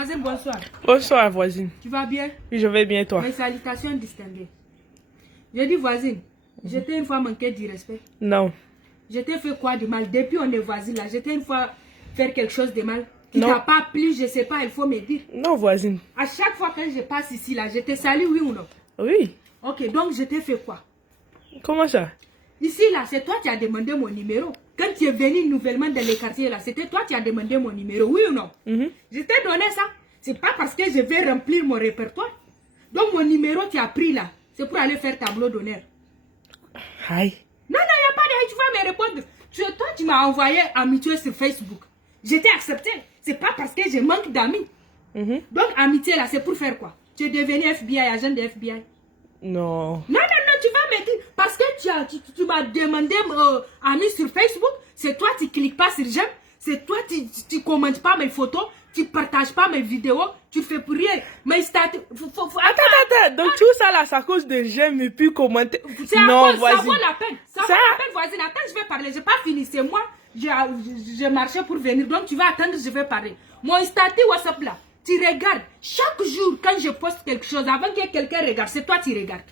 Voisine, bonsoir. Bonsoir, voisine. Tu vas bien? Oui, je vais bien, toi. Mes salutations distinguées. Je dis voisine, je t'ai une fois manqué du respect. Non. Je t'ai fait quoi de mal? Depuis on est voisine là, je t'ai une fois faire quelque chose de mal qui Non. t'a pas plu, je sais pas, il faut me dire. Non, voisine. À chaque fois que je passe ici là, je te salue, oui ou non? Oui. Ok, donc je t'ai fait quoi? Comment ça? Ici là, c'est toi qui as demandé mon numéro. Quand tu es venu nouvellement dans les quartiers là, c'était toi qui as demandé mon numéro, oui ou non? Je t'ai donné ça. C'est pas parce que je vais remplir mon répertoire. Donc mon numéro tu as pris là, c'est pour aller faire tableau d'honneur. Aïe. Non, non, il n'y a pas de... Tu vas me répondre. Toi, tu m'as envoyé amitié sur Facebook. J'étais accepté. C'est pas parce que je manque d'amis. Donc amitié là, c'est pour faire quoi? Tu es devenu FBI, agent de FBI. Non. Non, non, non, tu vas me dire, parce que tu m'as demandé ami sur Facebook, c'est toi qui cliques pas sur j'aime, c'est toi qui tu commentes pas mes photos, tu partages pas mes vidéos, tu fais pour rien. Mais statuts... Attends, donc tout ça là, c'est à cause de j'aime et puis commenter. Non, voisine. ça vaut la peine. Ça vaut la peine, voisine. Attends, je vais parler. J'ai pas fini. C'est moi. Je marchais pour venir. Donc, tu vas attendre, je vais parler. Mon statut WhatsApp là, tu regardes. Chaque jour, quand je poste quelque chose, avant que quelqu'un regarde, c'est toi qui regardes.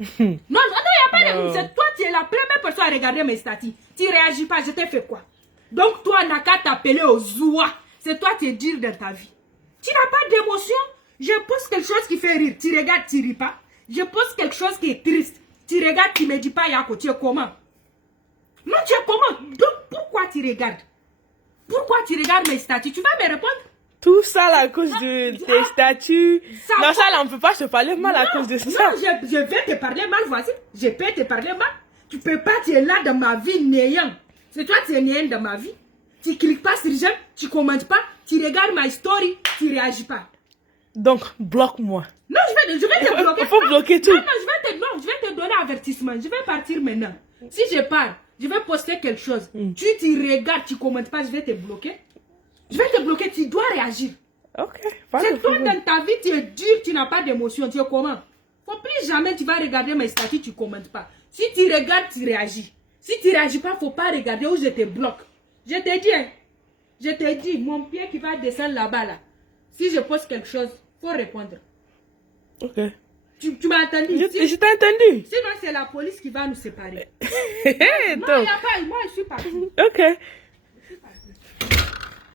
Non, il n'y a pas de... C'est toi, tu es la première personne à regarder mes statuts. Tu réagis pas, je t'ai fait quoi? Donc, toi, n'a qu'à t'appeler au Zoua. C'est toi qui es dur dans ta vie. Tu n'as pas d'émotion. Je poste quelque chose qui fait rire. Tu regardes, tu ris pas. Je poste quelque chose qui est triste. Tu regardes, tu me dis pas, Yako, tu es comment? Non, tu es comment? Donc, pourquoi tu regardes? Pourquoi tu regardes mes statuts? Tu vas me répondre? Tout ça là, à cause de tes statuts. Non, ça là, on peut pas se parler mal à cause de ça. Non, je vais te parler mal, voici. Je peux te parler mal. Tu peux pas, tu es là dans ma vie néant. C'est toi qui es néant dans ma vie. Tu cliques pas sur j'aime, tu commentes pas, tu regardes ma story, tu réagis pas. Donc, bloque-moi. Non, je vais te bloquer. Il faut bloquer tout. Non, je vais te donner avertissement. Je vais partir maintenant. Si je pars, je vais poster quelque chose. Tu regardes, tu commentes pas, je vais te bloquer. Je vais te bloquer, tu dois réagir. Ok. C'est toi dans ta vie, tu es dur, tu n'as pas d'émotion. Tu es comment? Faut plus jamais tu vas regarder mes statuts, tu commentes pas. Si tu regardes, tu réagis. Si tu réagis pas, faut pas regarder ou je te bloque. Je te dis, hein, je te dis, mon pied qui va descendre là-bas là. Si je poste quelque chose, faut répondre. Ok. Tu m'as entendu? Je t'ai entendu. Sinon, c'est la police qui va nous séparer. Non, il Donc. n'y a pas, moi je suis partie. Ok. Je suis partie.